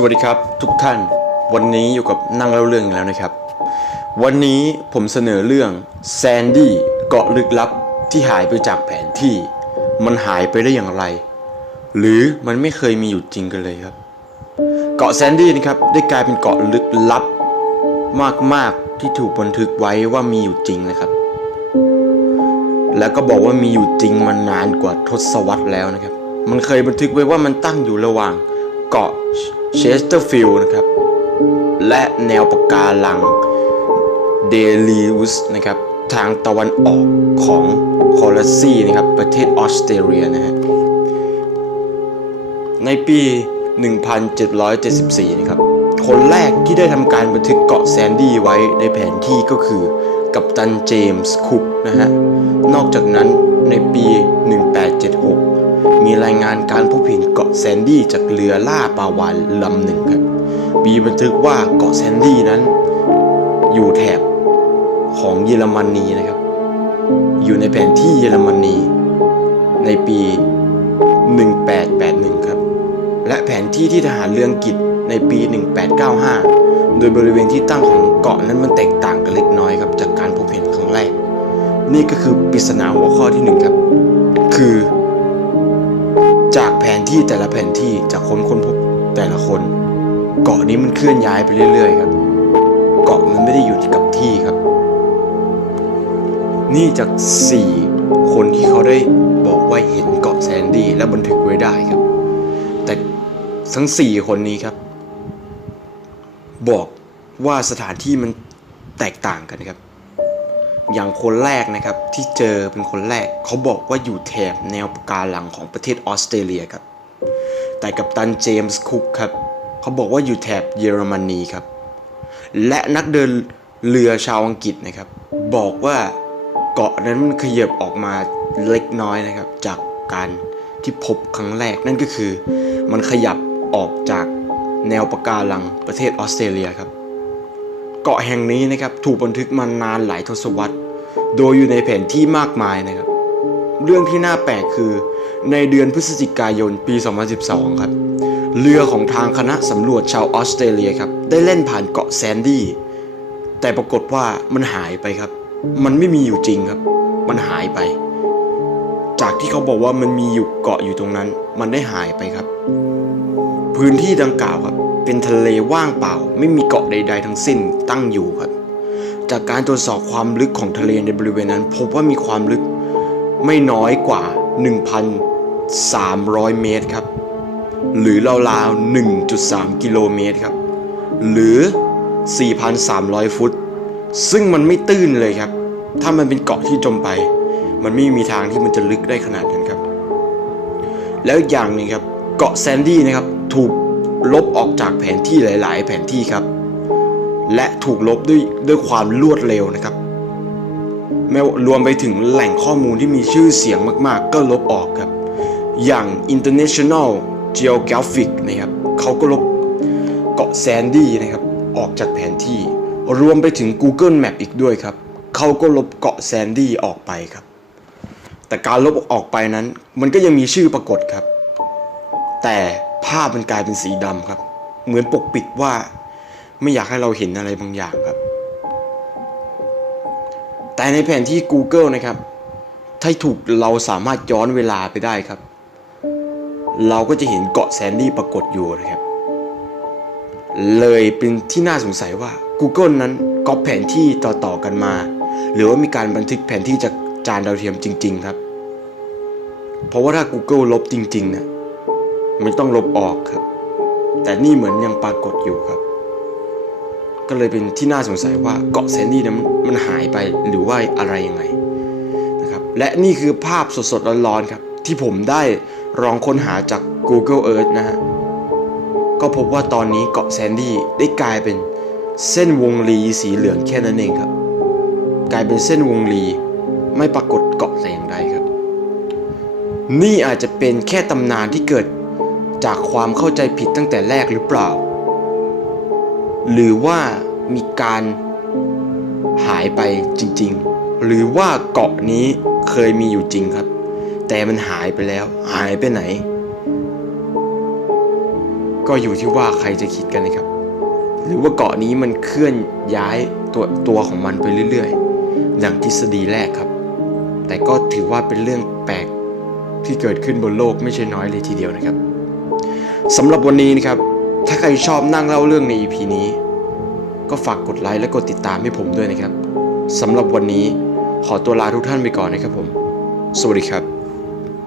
สวัสดีครับทุกท่านวันนี้อยู่กับนั่งเล่าเรื่องอีกแล้วนะครับ วันนี้ผมเสนอเรื่องแซนดี้เกาะลึกลับที่หายไปจากแผนที่ มันหายไปได้อย่างไร หรือมันไม่เคยมีอยู่จริงกันเลยครับ เกาะแซนดี้นะครับได้กลายเป็นเกาะลึกลับ มากๆที่ถูกบันทึกไว้ว่ามีอยู่จริงนะครับ แล้วก็บอกว่ามีอยู่จริงมานานกว่าทศวรรษแล้วนะครับ มันเคยบันทึกไว้ว่ามันตั้งอยู่ระหว่างเกาะ เชสเตอร์ฟิลด์นะครับ และแนวปะการังเดลิอุสนะครับ ทางตะวันออกของคอลซีนะครับ ประเทศออสเตรเลียนะฮะ ในปี 1774 นะครับ คนแรกที่ได้ทำการบันทึกเกาะแซนดี้ไว้ในแผนที่ก็คือกัปตันเจมส์คุกนะฮะ นอกจากนั้นในปี 1876 มีรายงานการพบเห็นเกาะแซนดี้จากเรือล่าปลาวานลำหนึ่งครับมีบันทึกว่าเกาะแซนดี้นั้น อยู่แถบของเยอรมนีนะครับ อยู่ในแผนที่เยอรมนีในปี 1881 ครับ และแผนที่ที่ทหารเรืออังกฤษในปี 1895 โดยบริเวณที่ตั้งของเกาะนั้นมันแตกต่างกันเล็กน้อยครับจากการพบเห็นครั้งแรก นี่ก็คือปริศนาหัวข้อที่หนึ่งครับ คือ จากแผนที่แต่ละแผนที่จากคนค้นพบแต่ละคน เกาะนี้มันเคลื่อนย้ายไปเรื่อยๆครับ เกาะมันไม่ได้อยู่กับที่ครับ นี่จากสี่คนที่เขาได้บอกว่าเห็นเกาะแซนดี้และบันทึกไว้ได้ครับ แต่ทั้งสี่คนนี้ครับ บอกว่าสถานที่มันแตกต่างกันครับ อย่างคนแรกนะครับที่เจอเป็นคนแรกเขาบอกว่าอยู่แถบแนวปะการังของประเทศออสเตรเลียครับ แต่กัปตันเจมส์คุกครับเขาบอกว่าอยู่แถบเยอรมนีครับ และนักเดินเรือชาวอังกฤษนะครับ บอกว่าเกาะนั้นมันขยับออกมาเล็กน้อยนะครับ จากการที่พบครั้งแรกนั่นก็คือ มันขยับออกจากแนวปะการังประเทศออสเตรเลียครับเกาะแห่งนี้นะครับถูกบันทึกมานานหลายทศวรรษ โดยอยู่ในแผนที่มากมายนะครับ เรื่องที่น่าแปลกคือในเดือนพฤศจิกายนปี 2012 ครับ เรือของทางคณะสำรวจชาวออสเตรเลียครับ ได้เล่นผ่านเกาะแซนดี้ แต่ปรากฏว่ามันหายไปครับ มันไม่มีอยู่จริงครับ มันหายไป จากที่เขาบอกว่ามันมีอยู่เกาะอยู่ตรงนั้น มันได้หายไปครับ พื้นที่ดังกล่าวครับ เป็นทะเลว่างเปล่า ไม่มีเกาะใด ๆ ทั้งสิ้นตั้งอยู่ครับ จากการตรวจสอบความลึกของทะเลในบริเวณนั้น พบว่ามีความลึกไม่น้อยกว่า 1,300 เมตรครับ หรือราวๆ 1.3 กิโลเมตรครับ หรือ 4,300 ฟุต ซึ่งมันไม่ตื้นเลยครับ ถ้ามันเป็นเกาะที่จมไป มันไม่มีทางที่มันจะลึกได้ขนาดนั้นครับ แล้วอีกอย่างหนึงครับ เกาะแซนดี้นะครับ ถูกลบออกจากแผนที่หลาย ๆ แผนที่ครับ และถูกลบด้วยด้วยความรวดเร็วนะครับแม้ว่รวมไปถึงแหล่งข้อมูลที่มีชื่อเสียงมากๆ ก็ลบออกครับ อย่าง International Geographic นะครับเขาก็ลบเกาะแซนดี้นะครับออกจากแผนที่ รวมไปถึง Google Map อีกด้วยครับเขาก็ลบเกาะแซนดี้ออกไปครับ แต่การลบออกไปนั้น มันก็ยังมีชื่อปรากฏครับ แต่ภาพมันกลายเป็นสีดำครับ เหมือนปกปิดว่า ไม่อยากให้เราเห็นอะไรบางอย่างครับ แต่ในแผนที่ Google นะครับ ถ้าถูกเราสามารถย้อนเวลาไปได้ครับ เราก็จะเห็นเกาะแซนดี้ปรากฏอยู่นะครับ เลยเป็นที่น่าสงสัยว่า Google นั้นก๊อปแผนที่ต่อๆกันมา หรือว่ามีการบันทึกแผนที่จากจานดาวเทียมจริง ๆ ครับ เพราะว่าถ้า Google ลบจริงๆเนี่ยมันต้องลบออกครับ แต่นี่เหมือนยังปรากฏอยู่ครับ ก็เลยเป็นที่น่าสงสัยว่าเกาะแซนดี้นั้นมันหายไปหรือว่าอะไรยังไงนะครับและนี่คือภาพสดๆร้อนๆครับ ที่ผมได้ลองค้นหาจาก Google Earth นะฮะก็พบว่าตอนนี้เกาะแซนดี้ได้กลายเป็นเส้นวงรีสีเหลืองแค่นั้นเองครับ กลายเป็นเส้นวงรีไม่ปรากฏเกาะแต่อย่างใดครับ นี่อาจจะเป็นแค่ตำนานที่เกิดจากความเข้าใจผิดตั้งแต่แรกหรือเปล่า หรือว่ามีการหายไปจริงๆ หรือว่าเกาะนี้เคยมีอยู่จริงครับ แต่มันหายไปแล้ว หายไปไหน ก็อยู่ที่ว่าใครจะคิดกันนะครับ หรือว่าเกาะนี้มันเคลื่อนย้ายตัวตัวของมันไปเรื่อยๆ อย่างทฤษฎีแรกครับ แต่ก็ถือว่าเป็นเรื่องแปลกที่เกิดขึ้นบนโลกไม่ใช่น้อยเลยทีเดียวนะครับสำหรับวันนี้นะครับ ถ้าใครชอบนั่งเล่าเรื่องใน EP นี้ ก็ฝากกดไลค์และกดติดตามให้ผมด้วยนะครับสำหรับวันนี้ขอตัวลาทุกท่านไปก่อนนะครับผม สวัสดีครับ